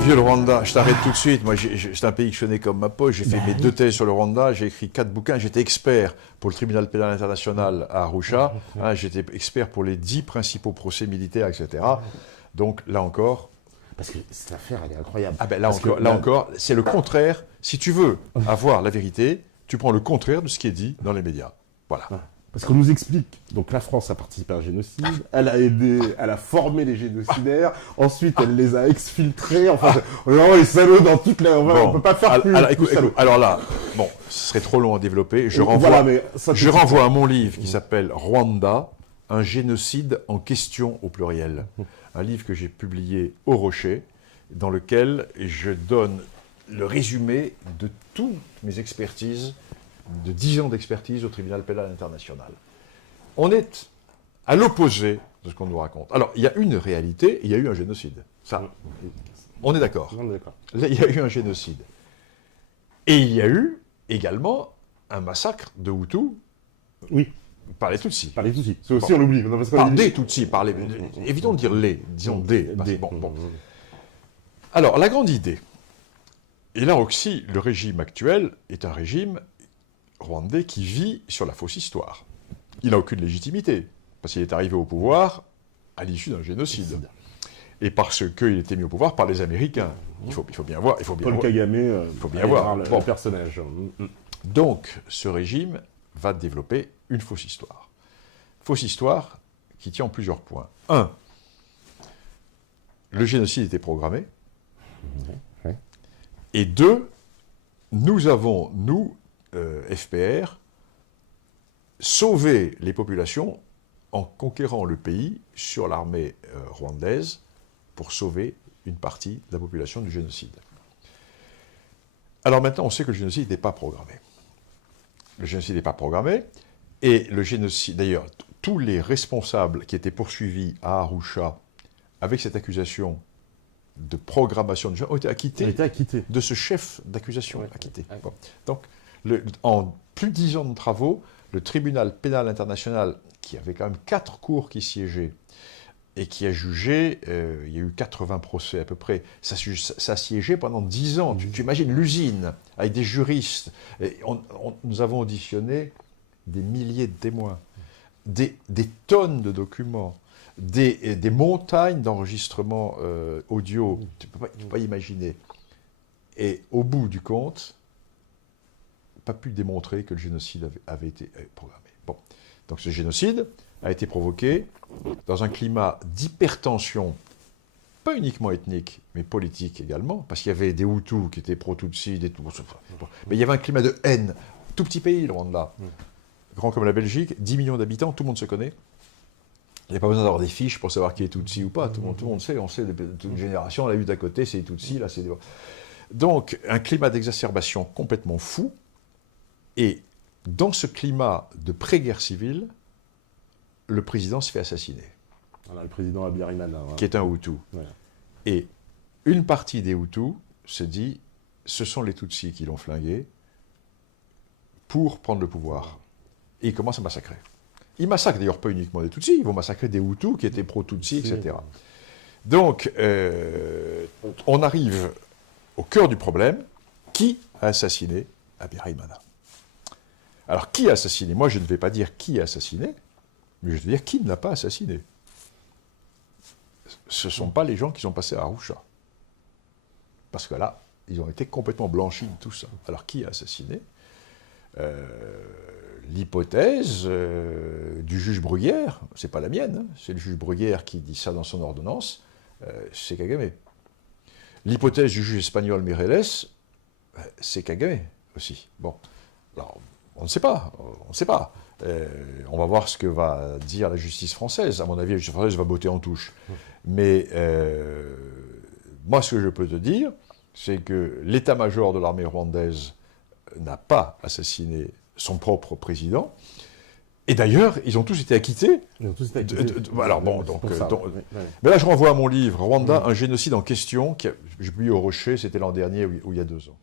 vieux, le Rwanda, je t'arrête tout de suite. Moi, c'est un pays que je connais comme ma poche. J'ai fait mes 2 thèses sur le Rwanda, j'ai écrit 4 bouquins. J'étais expert pour le tribunal pénal international à Arusha. Hein, j'étais expert pour les 10 principaux procès militaires, etc. Donc, là encore... Parce que cette affaire, elle est incroyable. Ah ben, là encore, c'est le contraire. Si tu veux avoir la vérité, tu prends le contraire de ce qui est dit dans les médias. Voilà. Parce qu'on nous explique, donc la France a participé à un génocide, elle a aidé, elle a formé les génocidaires, ensuite elle les a exfiltrés, enfin, on est vraiment les salauds dans toute la... on peut pas faire plus. Écoute, alors là, bon, ce serait trop long à développer, je renvoie à mon livre qui s'appelle « Rwanda, un génocide en question au pluriel », un livre que j'ai publié au Rocher, dans lequel je donne le résumé de toutes mes expertises, de 10 ans d'expertise au tribunal pénal international. On est à l'opposé de ce qu'on nous raconte. Alors, il y a une réalité, il y a eu un génocide. Ça, on est d'accord. Là, il y a eu un génocide. Et il y a eu également un massacre de Hutus. Oui. Par les Tutsis. Par les Tutsis. C'est aussi, on l'oublie. Par des Tutsis, par les... Évitons de dire les, disons des. Bon. Alors, la grande idée, et là aussi, le régime actuel est un régime rwandais qui vit sur la fausse histoire. Il n'a aucune légitimité, parce qu'il est arrivé au pouvoir à l'issue d'un génocide. Et parce qu'il était mis au pouvoir par les Américains. Il faut bien voir. Paul Kagame, il faut bien voir le personnage. Donc, ce régime va développer une fausse histoire. Fausse histoire qui tient en plusieurs points. 1. Le génocide était programmé. Et 2. Nous avons, FPR, sauvé les populations en conquérant le pays sur l'armée rwandaise pour sauver une partie de la population du génocide. Alors maintenant, on sait que le génocide n'est pas programmé. Le génocide n'est pas programmé, et le génocide, d'ailleurs, tous les responsables qui étaient poursuivis à Arusha avec cette accusation de programmation de génocide ont été acquittés de ce chef d'accusation acquitté. Bon. Donc, en plus de 10 ans de travaux, le tribunal pénal international, qui avait quand même 4 cours qui siégeaient, et qui a jugé, il y a eu 80 procès à peu près, ça a siégé pendant 10 ans. Tu imagines l'usine, avec des juristes. Et nous avons auditionné des milliers de témoins, des tonnes de documents, des montagnes d'enregistrements audio, tu ne peux pas imaginer. Et au bout du compte, pas pu démontrer que le génocide avait été programmé. Bon. Donc ce génocide a été provoqué dans un climat d'hypertension, pas uniquement ethnique, mais politique également, parce qu'il y avait des Hutus qui étaient pro-Tutsi, mais il y avait un climat de haine. Tout petit pays, le Rwanda, grand comme la Belgique, 10 millions d'habitants, tout le monde se connaît. Il n'y a pas besoin d'avoir des fiches pour savoir qui est Tutsi ou pas, tout le monde sait, on sait, toute une génération, la lutte à côté, c'est Tutsi, là c'est... Donc, un climat d'exacerbation complètement fou, et dans ce climat de pré-guerre civile, le président se fait assassiner. Voilà, le président Habyarimana. Qui est un Hutu. Ouais. Et une partie des Hutus se dit, ce sont les Tutsis qui l'ont flingué pour prendre le pouvoir. Et il commence à massacrer. Il massacre d'ailleurs pas uniquement des Tutsis, ils vont massacrer des Hutus qui étaient pro-Tutsis, etc. Donc, on arrive au cœur du problème. Qui a assassiné Habyarimana? Alors, qui a assassiné? Moi, je ne vais pas dire qui a assassiné, mais je vais dire qui ne l'a pas assassiné. Ce ne sont pas les gens qui sont passés à Arusha. Parce que là, ils ont été complètement blanchis de tout ça. Alors, qui a assassiné? L'hypothèse du juge Bruguière, c'est pas la mienne, hein, c'est le juge Bruguière qui dit ça dans son ordonnance, c'est Kagame. L'hypothèse du juge espagnol Mireles, c'est Kagame aussi. Bon, alors, on ne sait pas, on va voir ce que va dire la justice française. À mon avis, la justice française va botter en touche. Mais moi, ce que je peux te dire, c'est que l'état-major de l'armée rwandaise n'a pas assassiné son propre président. Et d'ailleurs, ils ont tous été acquittés. Alors bon, mais là, je renvoie à mon livre, Rwanda, un génocide en question, que j'ai publié au Rocher, c'était l'an dernier, ou il y a 2 ans.